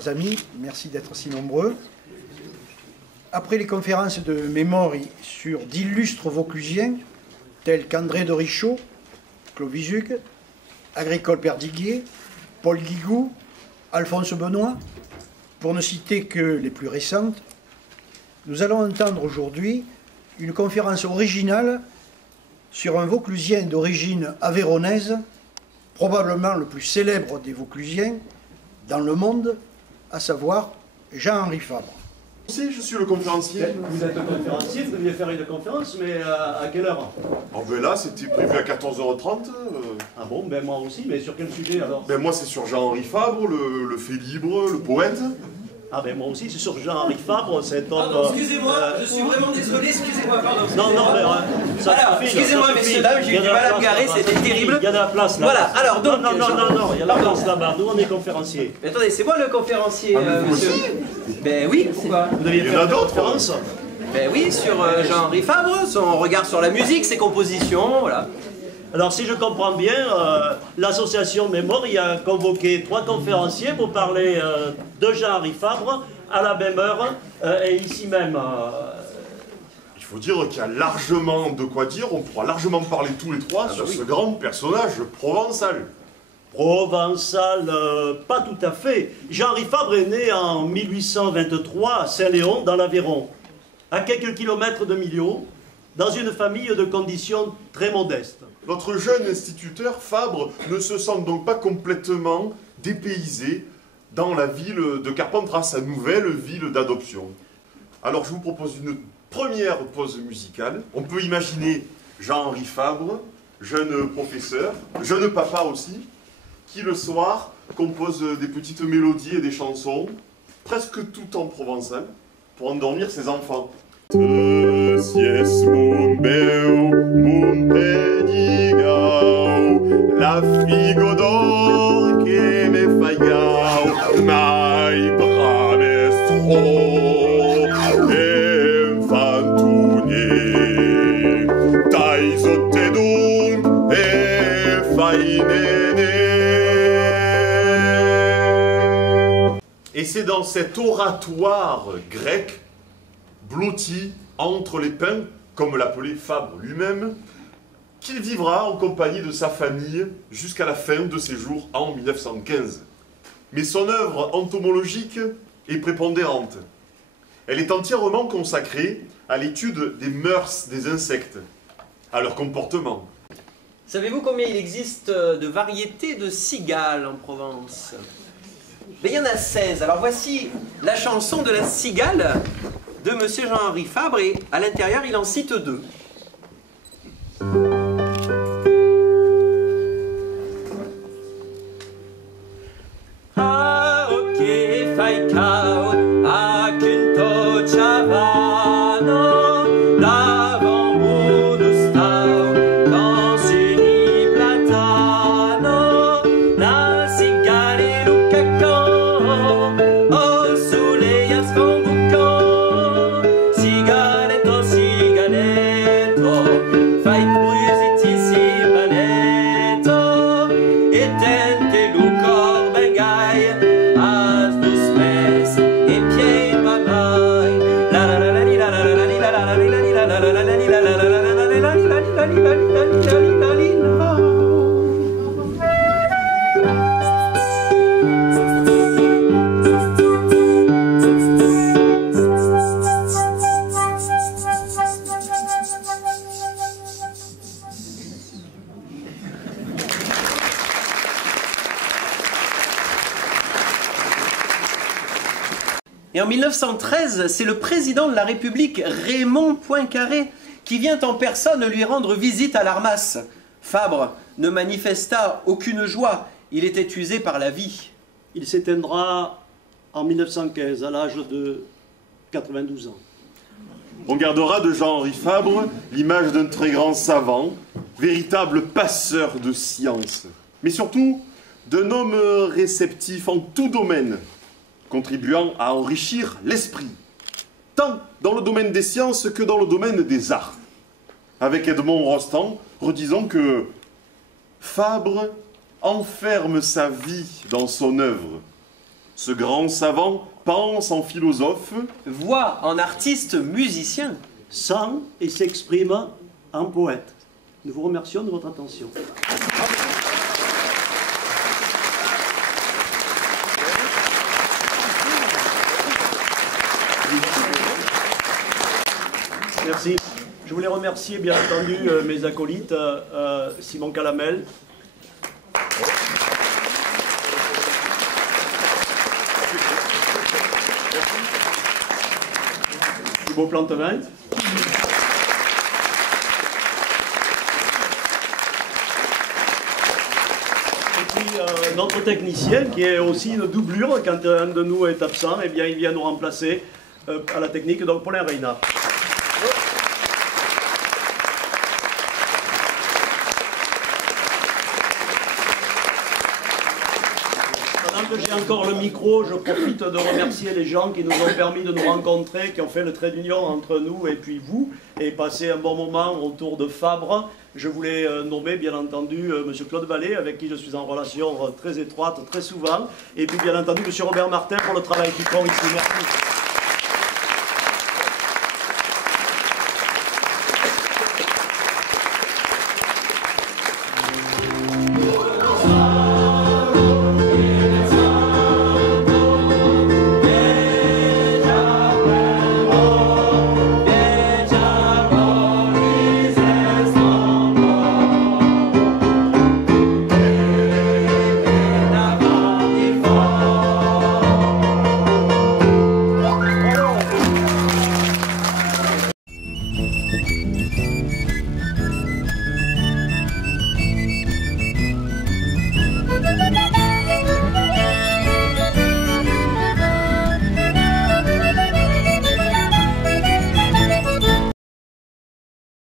chers amis, merci d'être si nombreux. Après les conférences de mémoire sur d'illustres Vauclusiens, tels qu'André de Richaud, Clovis Hugues, Agricole Perdiguier, Paul Guigou, Alphonse Benoît, pour ne citer que les plus récentes, nous allons entendre aujourd'hui une conférence originale sur un Vauclusien d'origine avéronaise, probablement le plus célèbre des Vauclusiens dans le monde, à savoir Jean-Henri Fabre. Si, je suis le conférencier. Vous êtes le conférencier, vous deviez faire une conférence, mais à quelle heure? Oh ben là, c'était prévu à 14h30. Ah bon, ben moi aussi, mais sur quel sujet alors? Ben moi, c'est sur Jean-Henri Fabre, le fait libre, le poète. Ah ben moi aussi, c'est sur Jean-Henri Fabre, cet homme... Pardon, excusez-moi, je suis vraiment désolé, excusez-moi, pardon. Non, non, mais ça alors, suffit, excusez-moi, ça messieurs, suffit. dames, j'ai eu du mal à me garer, c'était terrible. Il y a de la place là. Voilà, alors donc... Non, il y a de la place là-bas, nous on est conférenciers. Mais attendez, c'est moi le conférencier, monsieur. Ben oui, pourquoi? Vous deviez faire une conférence? Ben oui, sur Jean-Henri Fabre, son regard sur la musique, ses compositions, voilà. Alors si je comprends bien, l'association Mémoire y a convoqué 3 conférenciers pour parler de Jean-Henri Fabre à la même heure et ici même. Il faut dire qu'il y a largement de quoi dire, on pourra largement parler tous les trois sur ce grand personnage provençal. Provençal, pas tout à fait. Jean-Henri Fabre est né en 1823 à Saint-Léon, dans l'Aveyron, à quelques kilomètres de Millau, dans une famille de conditions très modestes. Notre jeune instituteur, Fabre, ne se sent donc pas complètement dépaysé dans la ville de Carpentras, sa nouvelle ville d'adoption. Alors je vous propose une première pause musicale. On peut imaginer Jean-Henri Fabre, jeune professeur, jeune papa aussi, qui le soir compose des petites mélodies et des chansons, presque tout en provençal, pour endormir ses enfants. Sies mon beu, mon penigau, la figo d'or que me fallau, mai bramestro, infantuné, taisote donc, e fainene. Et c'est dans cet oratoire grec, blotti entre les pins, comme l'appelait Fabre lui-même, qu'il vivra en compagnie de sa famille jusqu'à la fin de ses jours en 1915. Mais son œuvre entomologique est prépondérante. Elle est entièrement consacrée à l'étude des mœurs des insectes, à leur comportement. Savez-vous combien il existe de variétés de cigales en Provence? Ben, il y en a 16. Alors voici la chanson de la cigale de monsieur Jean-Henri Fabre, et à l'intérieur il en cite 2. Ah ok, fai cao, a quinto chavano, davant uno stau, consegni platano, la cigale lo cacao, oh soleil sfambucant, cigaletto, cigaletto, fai brusiti simanetto, e tente lo corbengai, as dos pés e piei mamai, la la la la la la la la la la la la la la la Et en 1913, c'est le président de la République, Raymond Poincaré, qui vient en personne lui rendre visite à l'Armas. Fabre ne manifesta aucune joie, il était usé par la vie. Il s'éteindra en 1915, à l'âge de 92 ans. On gardera de Jean-Henri Fabre l'image d'un très grand savant, véritable passeur de science, mais surtout d'un homme réceptif en tout domaine, contribuant à enrichir l'esprit, tant dans le domaine des sciences que dans le domaine des arts. Avec Edmond Rostand, redisons que Fabre enferme sa vie dans son œuvre. Ce grand savant pense en philosophe, voit en artiste musicien, sent et s'exprime en poète. Nous vous remercions de votre attention. Merci. Je voulais remercier bien entendu mes acolytes, Simon Calamel, Thibaut Plantevin, notre technicien qui est aussi une doublure quand un de nous est absent, eh bien il vient nous remplacer à la technique, donc Paulin Reina. Pendant que j'ai encore le micro, je profite de remercier les gens qui nous ont permis de nous rencontrer, qui ont fait le trait d'union entre nous et puis vous, et passer un bon moment autour de Fabre. Je voulais nommer bien entendu M. Claude Vallée, avec qui je suis en relation très étroite, très souvent, et puis bien entendu M. Robert Martin pour le travail qu'ils font ici. Merci.